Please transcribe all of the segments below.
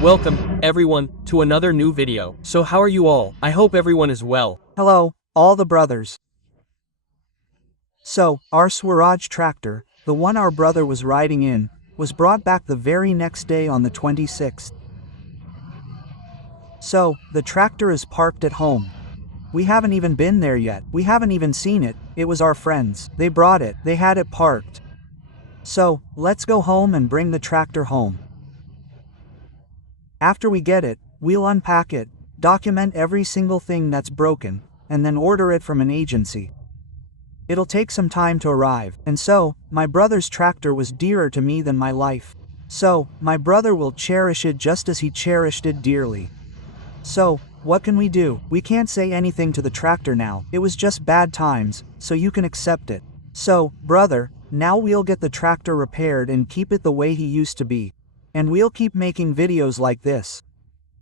Welcome, everyone, to another new video. So how are you all? I hope everyone is well. Hello, all the brothers. So, our Swaraj tractor, the one our brother was riding in, was brought back the very next day on the 26th. So, the tractor is parked at home. We haven't even been there yet. We haven't even seen it. It was our friends. They brought it. They had it parked. So, let's go home and bring the tractor home. After we get it, we'll unpack it, document every single thing that's broken, and then order it from an agency. It'll take some time to arrive, and so, my brother's tractor was dearer to me than my life. So, my brother will cherish it just as he cherished it dearly. So, what can we do? We can't say anything to the tractor now. It was just bad times, so you can accept it. So, brother, now we'll get the tractor repaired and keep it the way he used to be. And we'll keep making videos like this.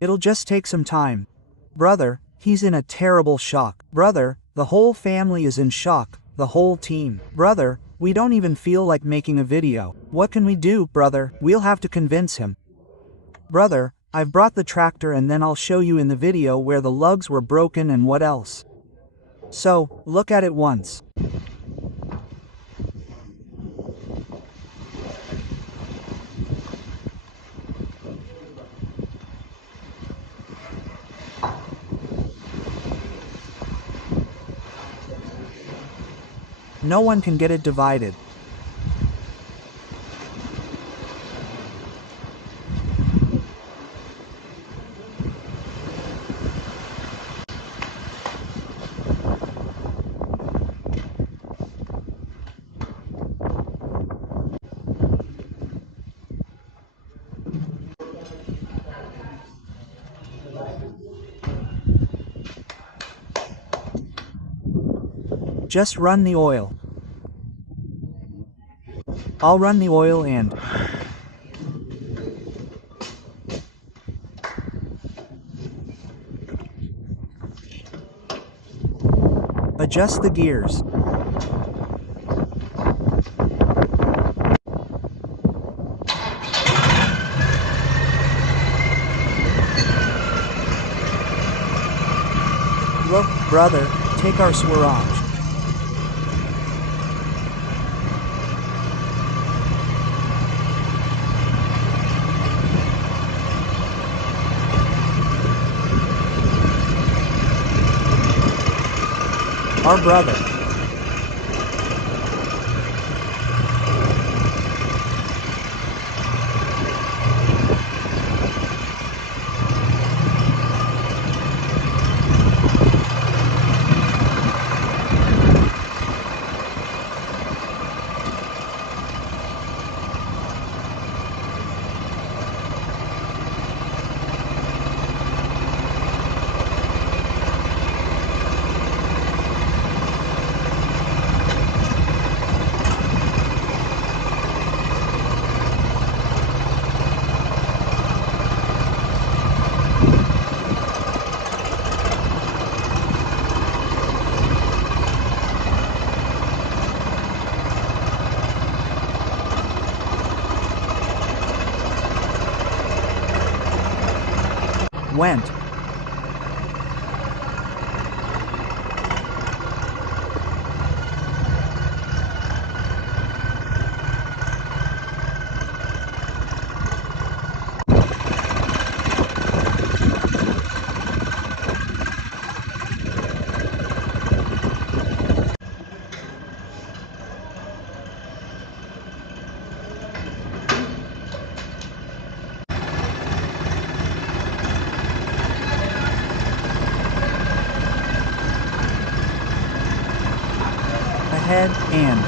It'll just take some time. Brother, he's in a terrible shock. Brother, the whole family is in shock, the whole team. Brother, we don't even feel like making a video. What can we do, brother? We'll have to convince him. Brother, I've brought the tractor and then I'll show you in the video where the lugs were broken and what else. So, look at it once. No one can get it divided. Just run the oil. I'll run the oil and adjust the gears. Look, brother, take our Swaraj. Our brother. Went. Ahead and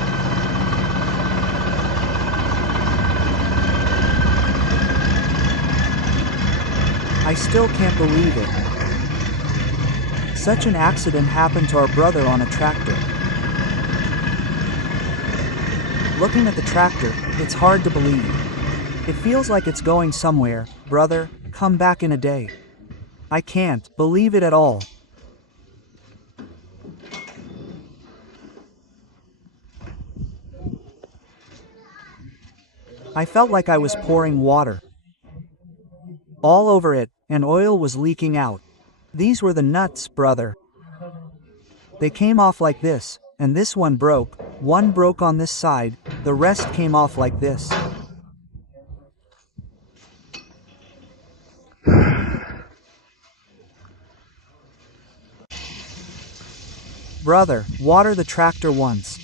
I still can't believe it. Such an accident happened to our brother on a tractor. Looking at the tractor, it's hard to believe. It feels like it's going somewhere. Brother, come back in a day. I can't believe it at all. I felt like I was pouring water. all over it, and oil was leaking out. These were the nuts, brother. They came off like this, and this one broke on this side, the rest came off like this. Brother, water the tractor once.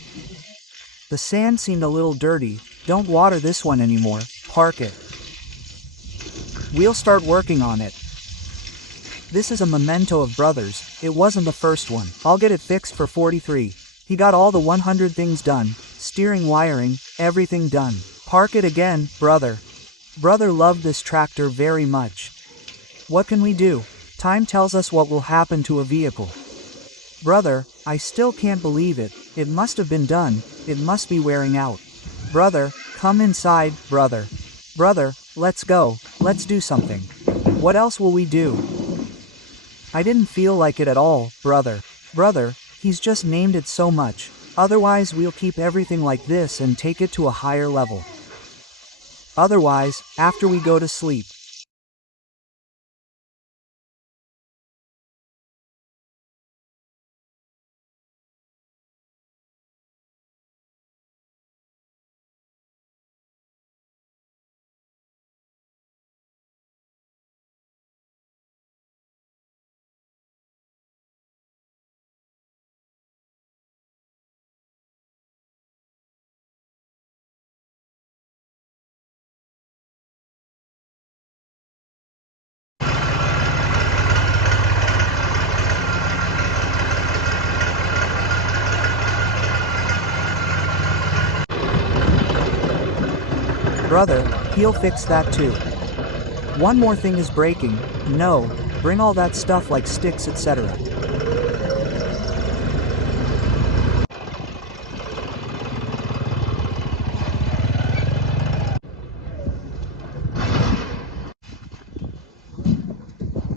The sand seemed a little dirty, don't water this one anymore, park it. We'll start working on it. This is a memento of brothers, it wasn't the first one. I'll get it fixed for 43. He got all the 100 things done, steering, wiring, everything done. Park it again, brother. Brother loved this tractor very much. What can we do? Time tells us what will happen to a vehicle. Brother, I still can't believe it, it must have been done, it must be wearing out. Brother, come inside, brother. Brother, let's go, let's do something. What else will we do? I didn't feel like it at all, brother. Brother, he's just named it so much, otherwise we'll keep everything like this and take it to a higher level. Otherwise, after we go to sleep. Brother, he'll fix that too. One more thing is breaking, no, bring all that stuff like sticks, etc.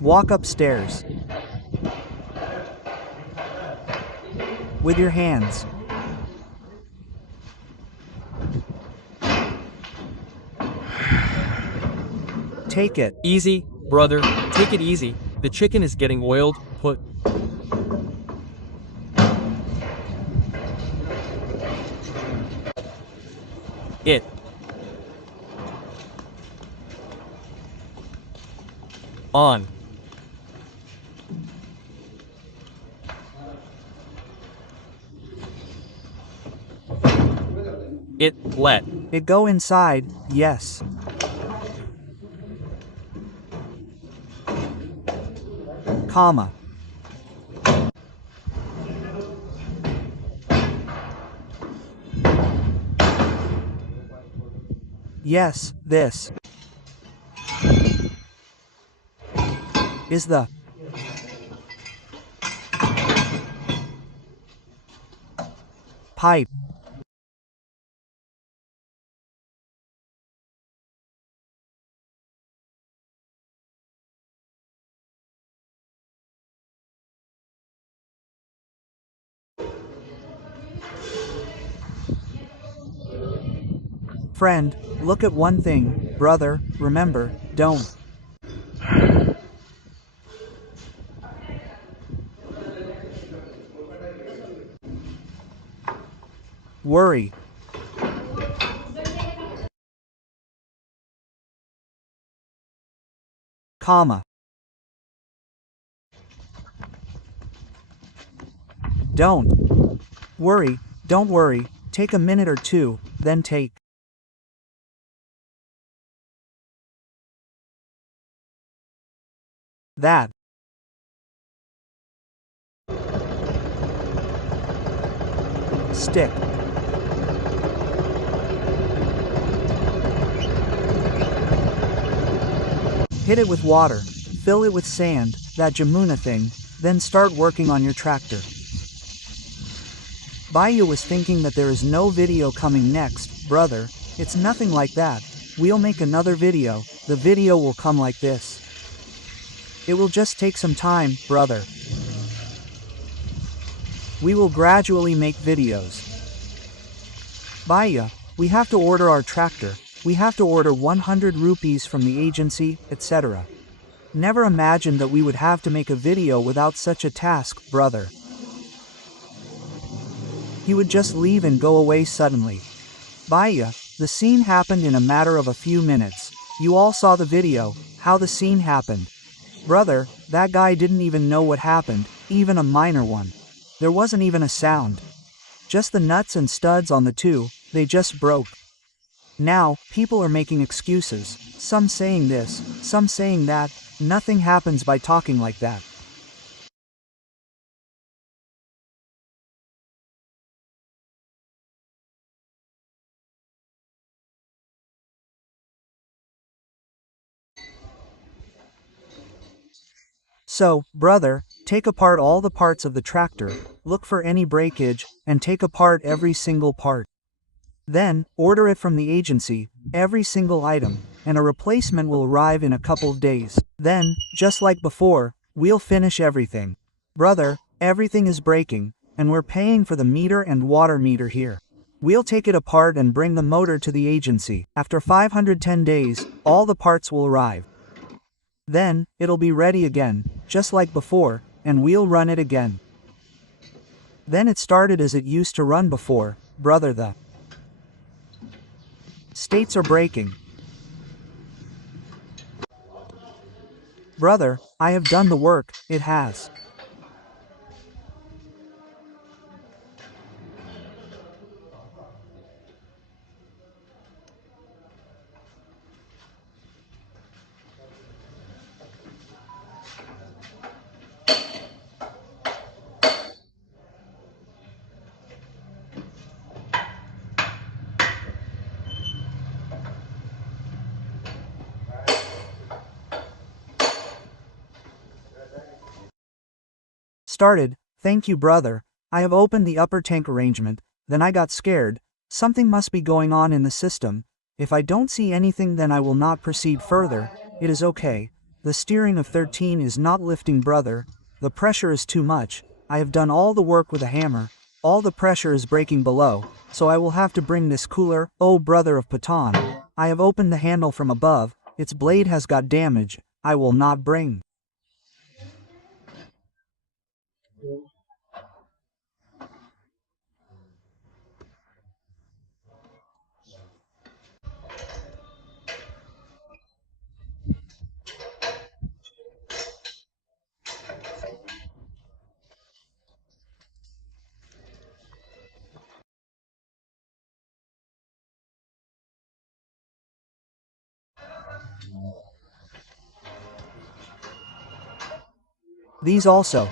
Walk upstairs. With your hands. Take it. Easy, brother, take it easy. The chicken is getting oiled, put it. On. It, let. It go inside, yes. Comma. Yes, this is the pipe. Friend, look at one thing, brother, remember, don't worry. Comma. Don't worry, don't worry, take a minute or two, then take that. Stick. Hit it with water, fill it with sand, that Jamuna thing, then start working on your tractor. Bhaii was thinking that there is no video coming next, brother, it's nothing like that, we'll make another video, the video will come like this. It will just take some time, brother. We will gradually make videos. Bhaii, we have to order our tractor, We have to order 100 rupees from the agency, etc. Never imagined that we would have to make a video without such a task, brother. He would just leave and go away suddenly. Bhaii, the scene happened in a matter of a few minutes. You all saw the video, how the scene happened. Brother, that guy didn't even know what happened, even a minor one. There wasn't even a sound. Just the nuts and studs on the two, they just broke. Now, people are making excuses, some saying this, some saying that. Nothing happens by talking like that. So, brother, take apart all the parts of the tractor, look for any breakage, and take apart every single part. Then, order it from the agency, every single item, and a replacement will arrive in a couple of days. Then, just like before, we'll finish everything. Brother, everything is breaking, and we're paying for the meter and water meter here. We'll take it apart and bring the motor to the agency. After 510 days, all the parts will arrive. Then, it'll be ready again, just like before, and we'll run it again. Then it started as it used to run before, brother. The states are breaking. Brother, I have done the work, it has. Started, thank you brother, I have opened the upper tank arrangement, then I got scared, something must be going on in the system, if I don't see anything then I will not proceed further, it is okay, the steering of 13 is not lifting brother, the pressure is too much, I have done all the work with a hammer, all the pressure is breaking below, so I will have to bring this cooler, oh brother of Patan, I have opened the handle from above, its blade has got damage, I will not bring. These also.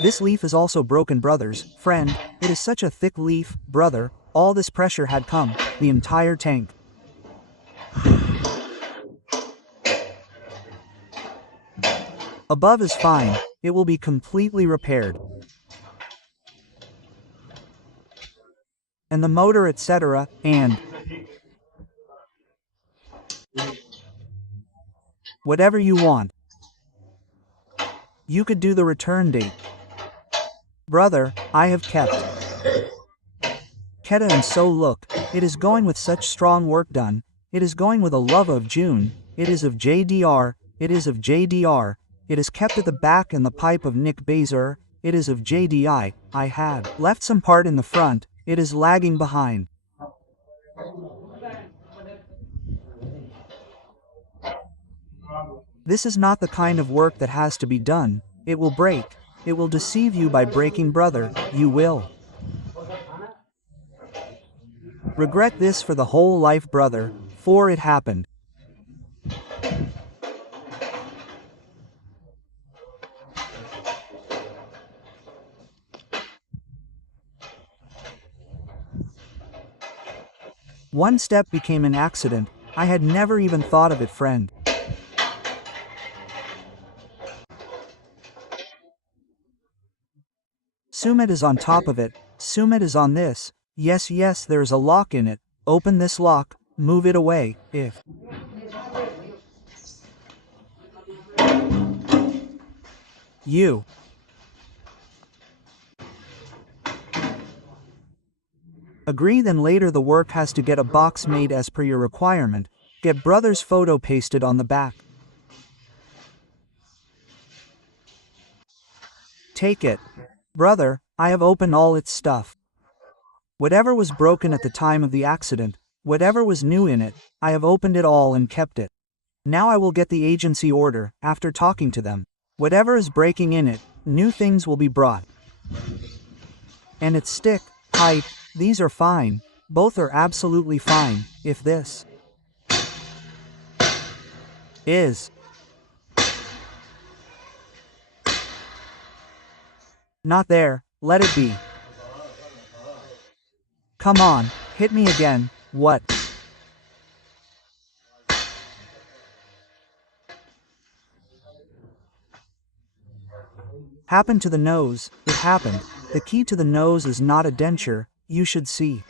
This leaf is also broken brothers, friend, it is such a thick leaf, brother, all this pressure had come, the entire tank. Above is fine, it will be completely repaired. And the motor etc. and whatever you want. You could do the return date. Brother, I have kept. Keta and so look, it is going with such strong work done, it is going with a love of June, it is of JDR, it is of JDR, it is kept at the back and the pipe of Nick Bazer, it is of JDI, I had left some part in the front, it is lagging behind. This is not the kind of work that has to be done, it will break, it will deceive you by breaking brother, you will regret this for the whole life brother, for it happened. One step became an accident, I had never even thought of it friend. Sumit is on top of it, Sumit is on this, yes there is a lock in it, open this lock, move it away, if you Agree, then later the work has to get a box made as per your requirement. Get brother's photo pasted on the back. Take it. Brother, I have opened all its stuff. Whatever was broken at the time of the accident, whatever was new in it, I have opened it all and kept it. Now I will get the agency order, after talking to them. Whatever is breaking in it, new things will be brought. And its stick, height, these are fine. Both are absolutely fine. If this is not there, let it be. Come on, hit me again. What? Happened to the nose? It happened. The key to the nose is not a denture, you should see.